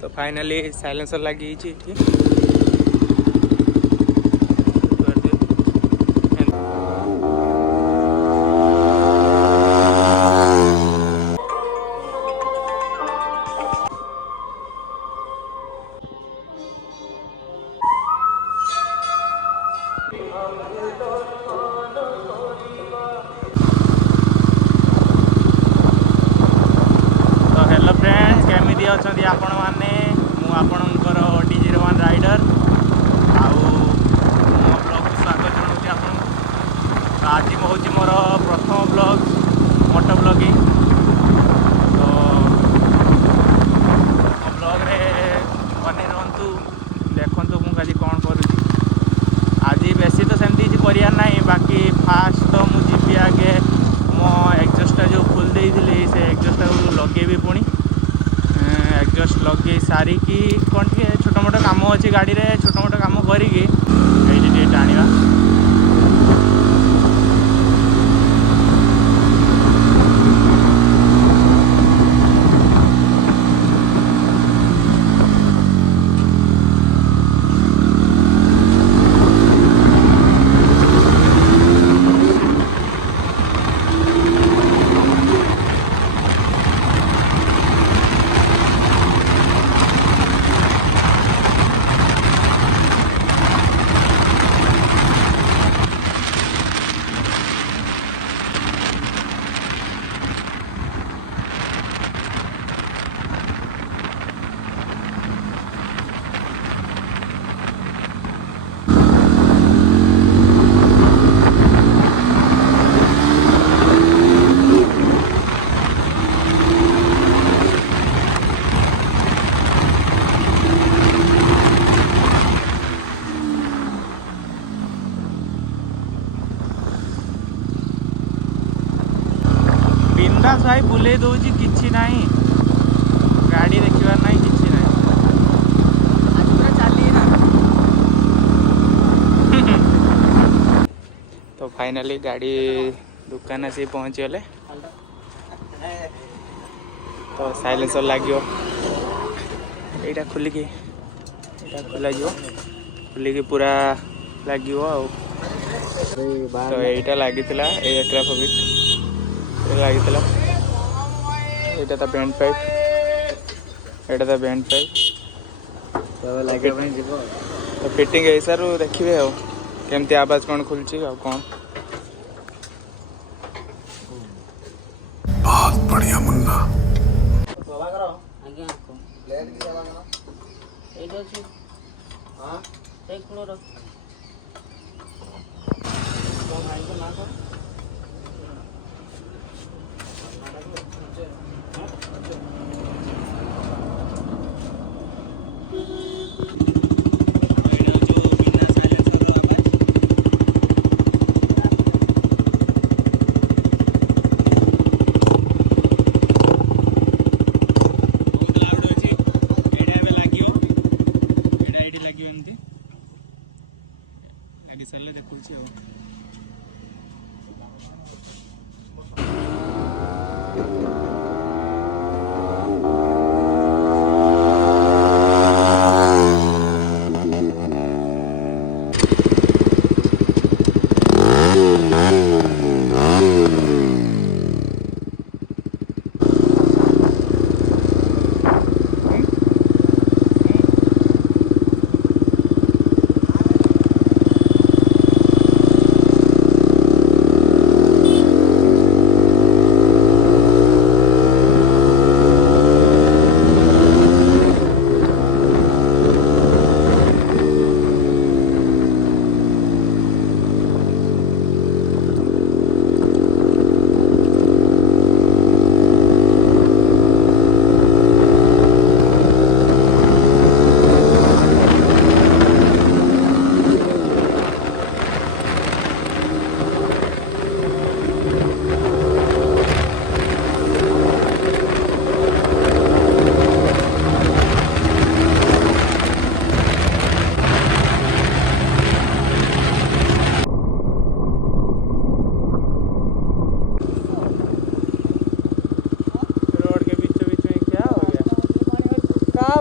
तो finally silencer लगी तो हेलो फ्रेंड्स केमिति अछंती आपण माने मु आपणकर DG01 राइडर आउ मो ब्लॉग को स्वागत जनाऊँ आपन। तो आज हूँ मोर प्रथम ब्लॉग मोटो ब्लॉगिंग। तो मो ब्लॉग रे बने रहतु देखु मुझे कौन करुँच। आज बेसी तो सेमती किसी कर ना बाकी फास्ट तो मुझे आगे मो एग्जस्टा जो खोल देती से एग्जस्टा लगे पुणी एग्जस्ट लगे सारिकी कौन टे छोट मोट कम अच्छी गाड़ी रे छोट मोट कम करी टाणा। बिंदास भाई बुले दौर कि ना गाड़ी देखिबार ना कि ना चली ना। तो फाइनली गाड़ी दुकान आसी पहुँची गले। तो साइलेंसर लगे यहाँ खोलिकी खोल खोलिकी पूरा लगे। तो यहाँ लगी ट्राफिक लगी यहाँ बैंड पाइप यहाँ बैंड पाइप तो फिटिंग है सर देखिए केमती आवाज कौन खुलची कौन। बहुत बढ़िया मुन्ना।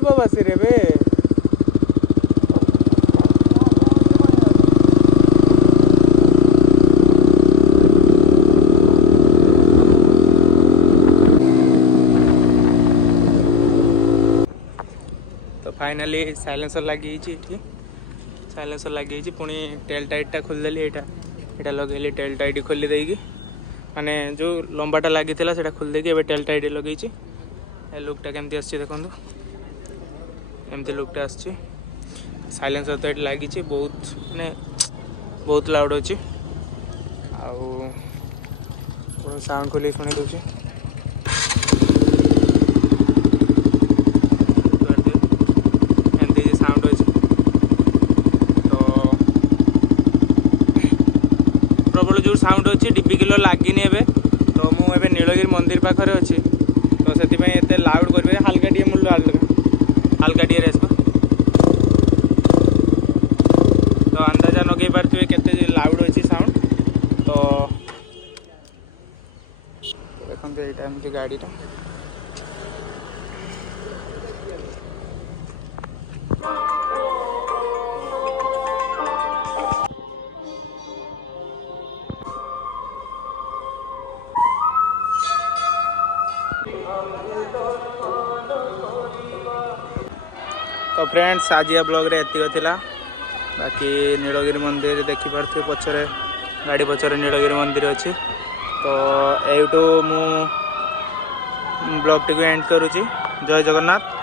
हब बसी रे बे तो फाइनाली साइलेंसर लगी साइलेंसर लगी पुणी टेल टाइटा खोलदेली यहाँ लगे टेल टाइट खोली देगी माने जो लंबाटा लगी खोल देगी टेल टाइट लगे लुकटा केमती आसी देखो एमती लुकटा आसी साइलेंसर तो ये लगी बहुत माने बहुत लाउड अच्छी साउंड खोल शुणी दूसरी एमती साउंड अच्छी तो प्रबल जो साउंड अच्छी डिब्बी किलो लगिनी एवं तो मुझे नीलगिरी मंदिर पाखे अच्छी तो से एत लाउड करेंगे हाल्का टे मुझे हाल्का टे रेस तो अंदाजा लगे पारे केते लाउड अच्छी साउंड तो देखते यहाँ एमती गाड़ीटा तो फ्रेंड्स आज या ब्लॉग रे एतिक थिला बाकी नीलगिरी मंदिर देखिपे पछरे गाड़ी पछरे नीलगिरी मंदिर अच्छी तो एठू मु ब्लॉग टी एंड करुँची जय जगन्नाथ।